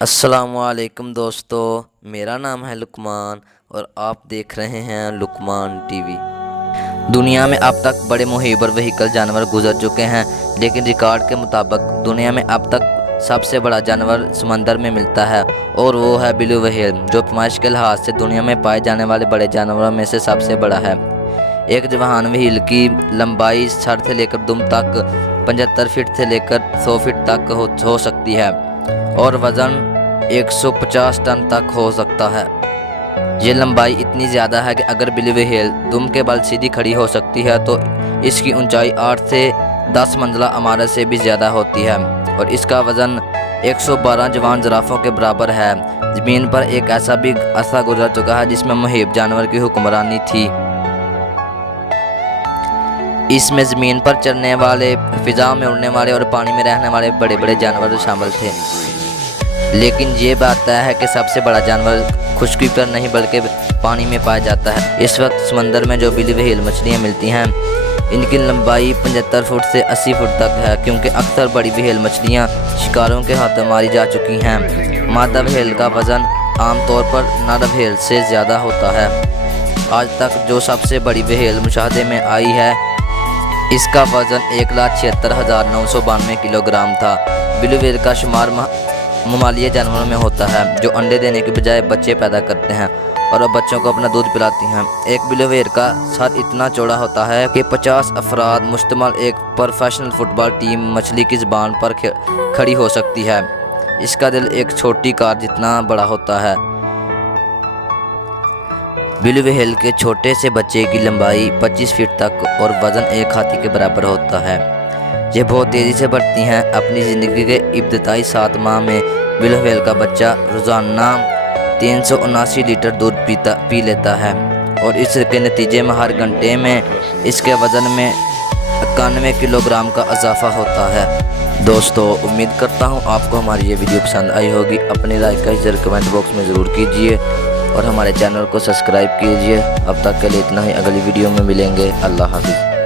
अस्सलाम वालेकुम दोस्तों, मेरा नाम है लुकमान और आप देख रहे हैं लुकमान टीवी। दुनिया में अब तक बड़े मुहिबर वहीकल जानवर गुजर चुके हैं, लेकिन रिकॉर्ड के मुताबिक दुनिया में अब तक सबसे बड़ा जानवर समंदर में मिलता है और वो है ब्लू व्हेल, जो पैमाइश के लिहाज से दुनिया में पाए जाने वाले बड़े जानवरों में से सबसे बड़ा है। एक जवान व्हेल की लंबाई सर से लेकर दुम तक 75 फीट से लेकर 100 फीट तक हो सकती है और वज़न 150 टन तक हो सकता है। ये लंबाई इतनी ज़्यादा है कि अगर ब्लू व्हेल दुम के बल सीधी खड़ी हो सकती है तो इसकी ऊंचाई 8 से 10 मंजिला इमारत से भी ज़्यादा होती है और इसका वज़न 112 जवान ज़राफ़ों के बराबर है। ज़मीन पर एक ऐसा भी अरसा गुजर चुका है जिसमें मुहिब जानवर की हुक्मरानी थी। इसमें ज़मीन पर चलने वाले, फ़िज़ा में उड़ने वाले और पानी में रहने वाले बड़े बड़े जानवर शामिल थे। लेकिन ये बात तय है कि सबसे बड़ा जानवर खुश्की पर नहीं बल्कि पानी में पाया जाता है। इस वक्त समंदर में जो ब्लू व्हेल मछलियाँ मिलती हैं, इनकी लंबाई 75 फुट से 80 फुट तक है, क्योंकि अक्सर बड़ी व्हेल मछलियाँ शिकारों के हाथों मारी जा चुकी हैं। मादा व्हेल का वज़न आमतौर पर नर व्हेल से ज़्यादा होता है। आज तक जो सबसे बड़ी व्हेल मुशाहदे में आई है, इसका वज़न 1,76,992 किलोग्राम था। ब्लू व्हेल का शुमार ममालिया जानवरों में होता है, जो अंडे देने के बजाय बच्चे पैदा करते हैं और अब बच्चों को अपना दूध पिलाती हैं। एक ब्लू व्हेल का सर इतना चौड़ा होता है कि 50 अफराद मुश्तमिल एक प्रोफेशनल फुटबॉल टीम मछली की ज़बान पर खड़ी हो सकती है। इसका दिल एक छोटी कार जितना बड़ा होता है। ब्लू व्हेल के छोटे से बच्चे की लंबाई 25 फीट तक और वज़न एक हाथी के बराबर होता है। ये बहुत तेज़ी से बढ़ती हैं। अपनी ज़िंदगी के इब्तदाई 7 माह में ब्लू व्हेल का बच्चा रोज़ाना 379 लीटर दूध पी लेता है और इसके नतीजे में हर घंटे में इसके वज़न में 91 किलोग्राम का इजाफा होता है। दोस्तों, उम्मीद करता हूँ आपको हमारी ये वीडियो पसंद आई होगी। अपनी राय का इज़हार कमेंट बॉक्स में ज़रूर कीजिए और हमारे चैनल को सब्सक्राइब कीजिए। अब तक के लिए इतना ही, अगली वीडियो में मिलेंगे। अल्लाह हाफ़िज़।